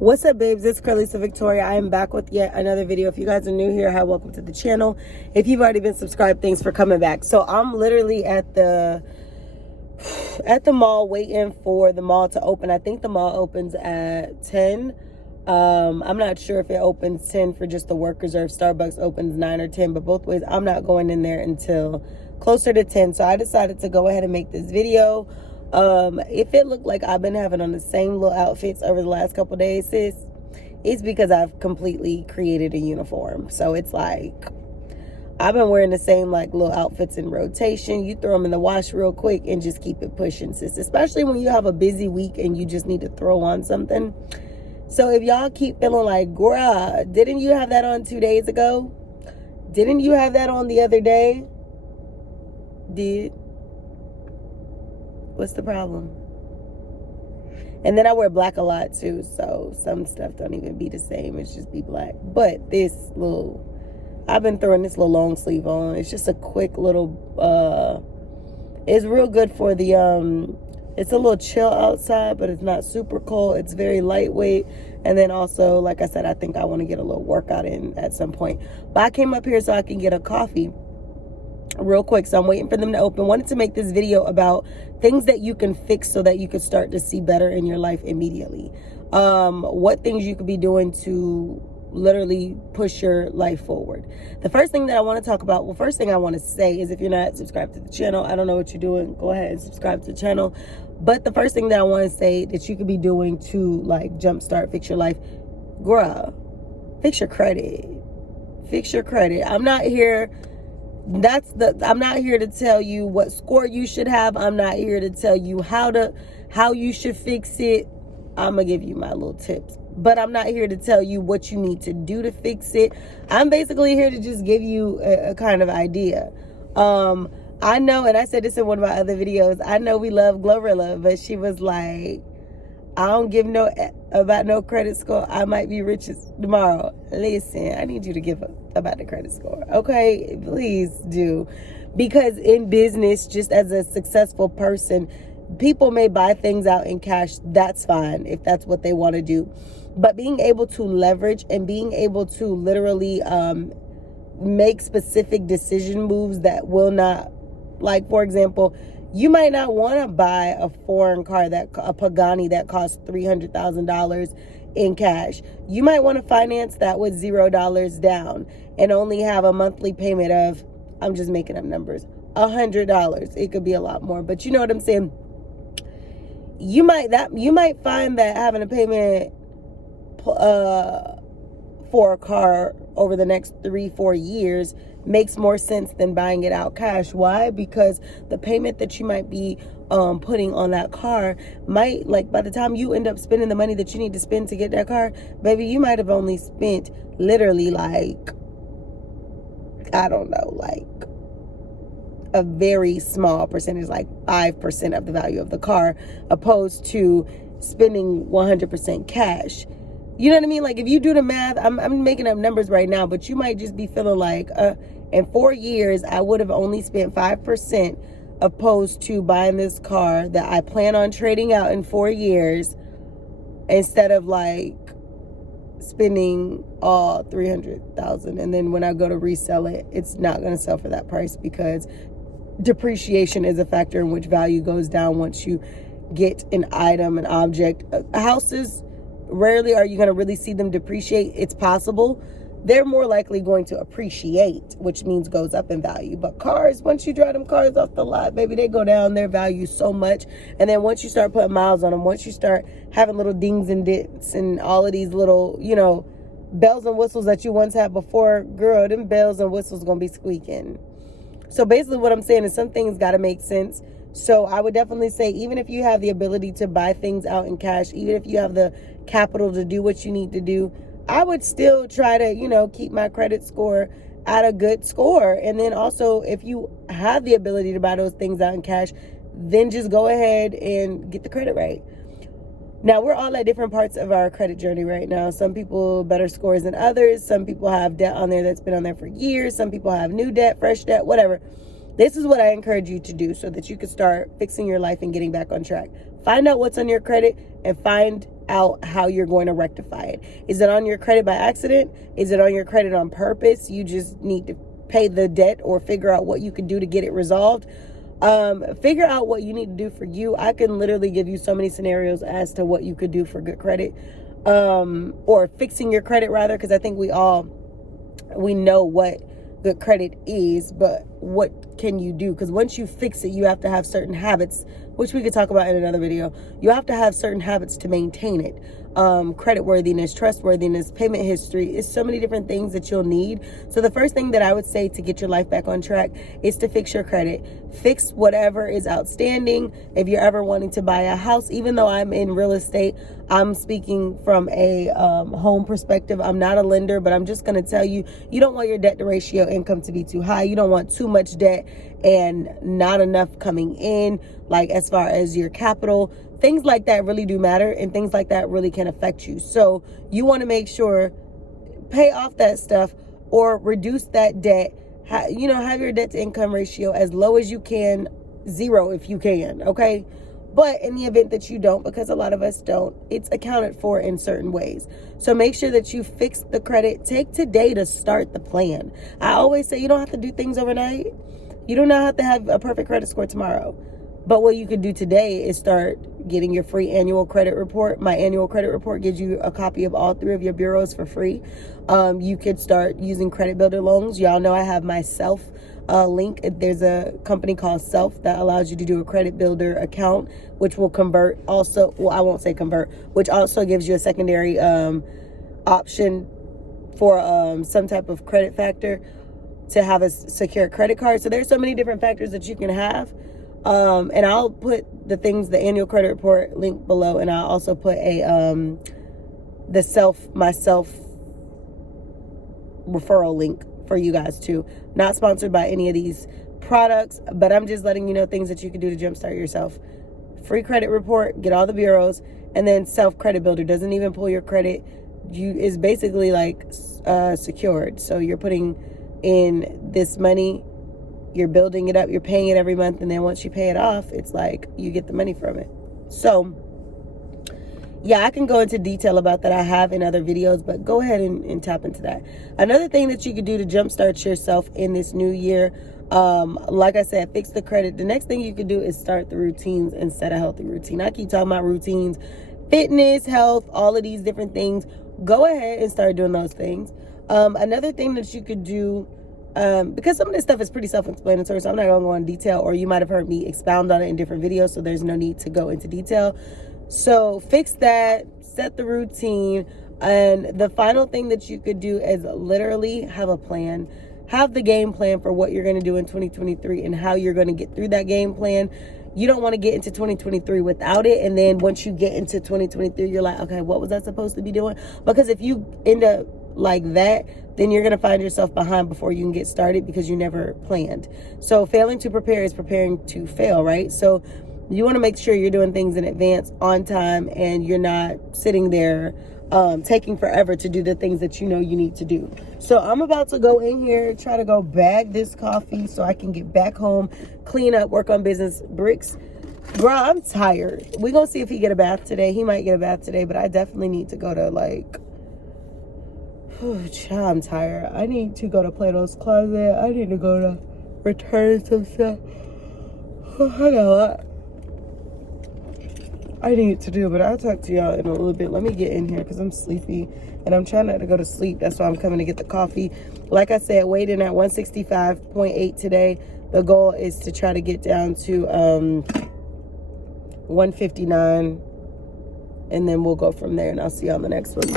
What's up, babes? It's Carlisa Victoria. I am back with yet another video. If you guys are new here, hi, welcome to the channel. If you've already been subscribed, thanks for coming back. So I'm literally at the mall waiting for the mall to open. I think the mall opens at 10. I'm not sure if it opens 10 for just the workers or if Starbucks opens 9 or 10, but both ways, I'm not going in there until closer to 10. So I decided to go ahead and make this video. If it looked like I've been having on the same little outfits over the last couple days, sis, it's because I've completely created a uniform. So it's like I've been wearing the same like little outfits in rotation. You throw them in the wash real quick and just keep it pushing, sis, especially when you have a busy week and you just need to throw on something. So if y'all keep feeling like, bruh, didn't you have that on 2 days ago? Didn't you have that on the other day? What's the problem? And then I wear black a lot too, so some stuff don't even be the same. It's just be black. But I've been throwing this little long sleeve on. It's just a quick little, it's real good for the, it's a little chill outside, but it's not super cold. It's very lightweight. And then also, like I said, I think I want to get a little workout in at some point. But I came up here so I can get a coffee real quick. So I'm waiting for them to open. Wanted to make this video about things that you can fix so that you can start to see better in your life immediately. What things you could be doing to literally push your life forward. The first thing that I want to talk about, first thing I want to say is if you're not subscribed to the channel, I don't know what you're doing, go ahead and subscribe to the channel. But the first thing that I want to say that you could be doing to like jumpstart, fix your life, bruh, fix your credit. Fix your credit. I'm not here to tell you what score you should have. I'm not here to tell you how you should fix it. I'm gonna give you my little tips, but I'm not here to tell you what you need to do to fix it. I'm basically here to just give you a kind of idea. I know, and I said this in one of my other videos, I know we love Glorilla, but she was like, I don't give about no credit score. I might be rich tomorrow. Listen, I need you to give up about the credit score. Okay, please do. Because in business, just as a successful person, people may buy things out in cash. That's fine if that's what they want to do. But being able to leverage and being able to literally make specific decision moves that will not, like, for example, you might not want to buy a foreign car, a Pagani that costs $300,000 in cash. You might want to finance that with $0 down and only have a monthly payment of, I'm just making up numbers, $100. It could be a lot more, but you know what I'm saying? You might find that having a payment for a car over the next 3-4 years makes more sense than buying it out cash. Why? Because the payment that you might be putting on that car might, like, by the time you end up spending the money that you need to spend to get that car, baby, you might have only spent literally like, I don't know, like a very small percentage, like 5% of the value of the car, opposed to spending 100% cash. You know what I mean? Like, if you do the math, I'm making up numbers right now, but you might just be feeling like, in 4 years, I would have only spent 5% opposed to buying this car that I plan on trading out in 4 years instead of like spending all $300,000. And then when I go to resell it, it's not going to sell for that price because depreciation is a factor in which value goes down once you get an item, an object. Houses, rarely are you going to really see them depreciate. It's possible. They're more likely going to appreciate, which means goes up in value. But cars, once you drive them cars off the lot, baby, they go down their value so much. And then once you start putting miles on them, once you start having little dings and dents and all of these little, bells and whistles that you once had before, girl, them bells and whistles going to be squeaking. So basically what I'm saying is some things got to make sense. So I would definitely say, even if you have the ability to buy things out in cash, even if you have the capital to do what you need to do, I would still try to, keep my credit score at a good score. And then also, if you have the ability to buy those things out in cash, then just go ahead and get the credit right. Now, we're all at different parts of our credit journey right now. Some people better scores than others. Some people have debt on there that's been on there for years. Some people have new debt, fresh debt, whatever. This is what I encourage you to do so that you can start fixing your life and getting back on track. Find out what's on your credit and find out how you're going to rectify it. Is it on your credit by accident? Is it on your credit on purpose? You just need to pay the debt or figure out what you can do to get it resolved. Figure out what you need to do for you. I can literally give you so many scenarios as to what you could do for good credit, or fixing your credit rather, because I think we know what good credit is, but what can you do? Because once you fix it, you have to have certain habits, which we could talk about in another video. You have to have certain habits to maintain it. Credit worthiness, trustworthiness, payment history. It's so many different things that you'll need. So the first thing that I would say to get your life back on track is to fix your credit. Fix whatever is outstanding. If you're ever wanting to buy a house, even though I'm in real estate, I'm speaking from a home perspective. I'm not a lender, but I'm just going to tell you, you don't want your debt to ratio income to be too high. You don't want too much debt and not enough coming in, like as far as your capital. Things like that really do matter, and things like that really can affect you. So you want to make sure, pay off that stuff or reduce that debt. Have your debt to income ratio as low as you can, 0 if you can, okay? But in the event that you don't, because a lot of us don't, it's accounted for in certain ways. So make sure that you fix the credit. Take today to start the plan. I always say you don't have to do things overnight. You do not have to have a perfect credit score tomorrow. But what you could do today is start getting your free annual credit report. My annual credit report gives you a copy of all 3 of your bureaus for free. You could start using credit builder loans. Y'all know I have my Self link. There's a company called Self that allows you to do a credit builder account, which will convert also. Well, I won't say convert, which also gives you a secondary option for some type of credit factor to have a secure credit card. So there's so many different factors that you can have. And I'll put the annual credit report link below, and I'll also put my self referral link for you guys too. Not sponsored by any of these products, but I'm just letting you know things that you can do to jumpstart yourself. Free credit report, get all the bureaus, and then Self credit builder doesn't even pull your credit. Is basically like secured. So you're putting in this money, you're building it up, you're paying it every month, and then once you pay it off, it's like you get the money from it. So yeah, I can go into detail about that. I have in other videos, but go ahead and tap into that. Another thing that you could do to jumpstart yourself in this new year, like I said, fix the credit. The next thing you could do is start the routines and set a healthy routine. I keep talking about routines, fitness, health, all of these different things. Go ahead and start doing those things. Another thing that you could do, because some of this stuff is pretty self-explanatory, so I'm not going to go into detail, or you might have heard me expound on it in different videos, so there's no need to go into detail. So fix that, set the routine, and the final thing that you could do is literally have a plan. Have the game plan for what you're going to do in 2023 and how you're going to get through that game plan. You don't want to get into 2023 without it, and then once you get into 2023, you're like, okay, what was I supposed to be doing? Because if you end up like that, then you're going to find yourself behind before you can get started because you never planned. So failing to prepare is preparing to fail, right? So you want to make sure you're doing things in advance, on time, and you're not sitting there taking forever to do the things that you know you need to do. So I'm about to go in here, try to go bag this coffee so I can get back home, clean up, work on business. Bricks, bro, I'm tired. We're going to see if he get a bath today. He might get a bath today, but I definitely need to go to I'm tired. I need to go to Plato's Closet. I need to go to return some stuff. I got a lot I need to do, but I'll talk to y'all in a little bit. Let me get in here because I'm sleepy and I'm trying not to go to sleep. That's why I'm coming to get the coffee. Like I said, weighed in at 165.8 today. The goal is to try to get down to 159, and then we'll go from there, and I'll see you on the next one.